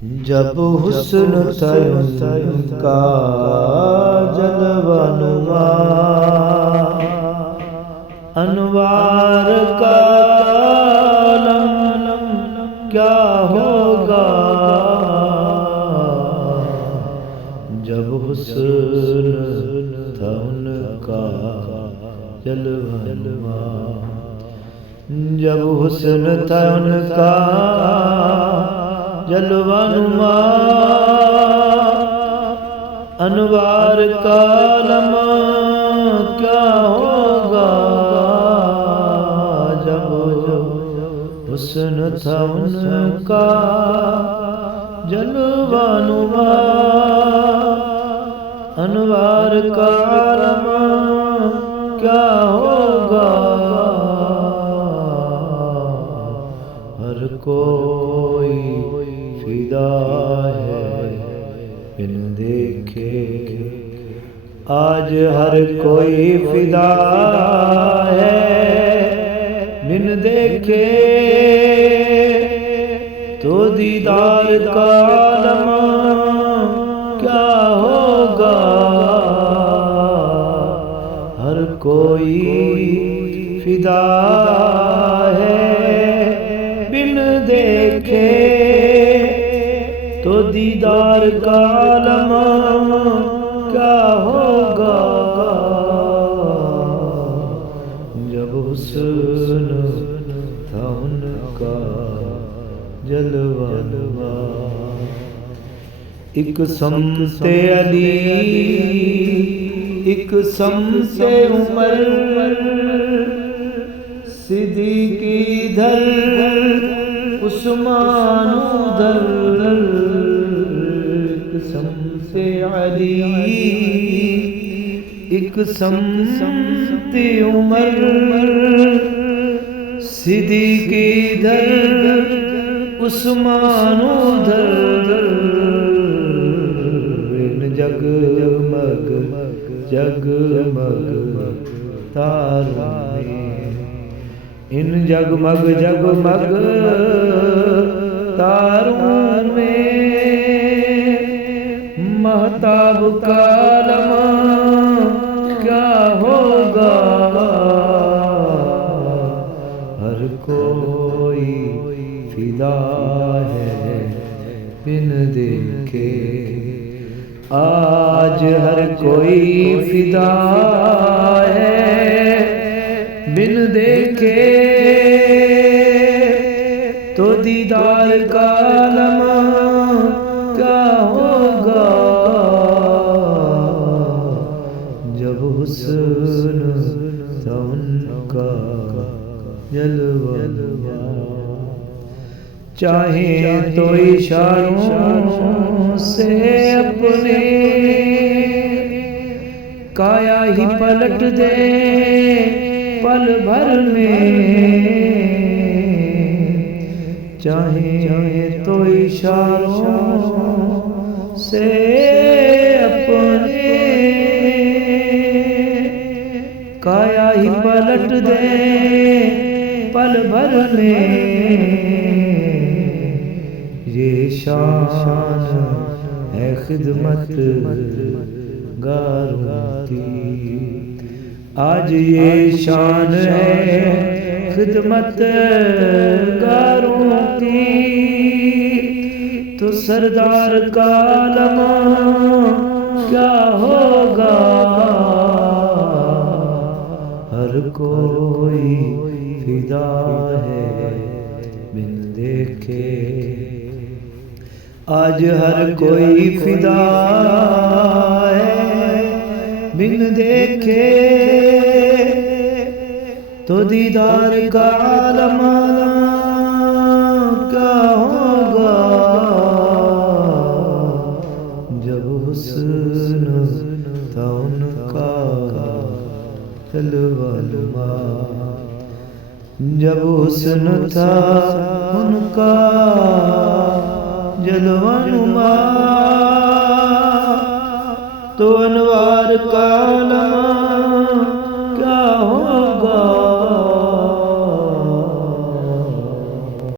جب حسن تھا ان کا جلوہ نما، انوار کا عالم کیا ہوگا جب حسن تھا ان کا جلوہ نما، جب حسن تھا ان کا جلوہ نما، انوار کا عالم کیا ہوگا جب حسن تھا ان کا جلوہ نما، انوار کا عالم کیا ہوگا ہر کوئی فدا ہے بن دیکھے، آج ہر کوئی فدا ہے بن دیکھے، تو دیدار کا عالم کیا ہوگا ہر کوئی فدا ہے بن دیکھے، تو دیدار کا عالم کیا ہوگا جب حسن تھا ان کا جلوہ نما۔ ایک سمت علی ایک سمت عمر، صدیق ادھر عثمان ادھر، ایک سمت علی ایک سمت عمر، صدیق ادھر عثمان ادھر، جگمگ جگمگ تاروں میں، ان جگمگ جگمگ تاروں میں، مہتاب کا عالم کیا ہوگا ہر کوئی فدا ہے بن دیکھے، آج ہر کوئی فدا ہے بن دیکھے، تو دیدار کا عالم کیا ہوگا جب حسن تھا ان کا جلوہ نما۔ چاہیں تو اشاروں سے اپنے کایا ہی پلٹ دے پل بھر میں، چاہیں تو اشاروں سے اپنے کایا ہی پلٹ دے پل بھر میں، یہ شان ہے خدمت گاروں کی، آج یہ شان ہے خدمت گاروں کی، تو سردار کا عالم کیا ہوگا ہر کوئی فدا ہے بن دیکھے، آج ہر کوئی فدا ہے بن دیکھے، تو دیدار کا عالم کیا ہوگا جب حسن تھا ان کا جلوہ نما، جب حسن تھا ان کا جلوہ نما، تو انوار کا عالم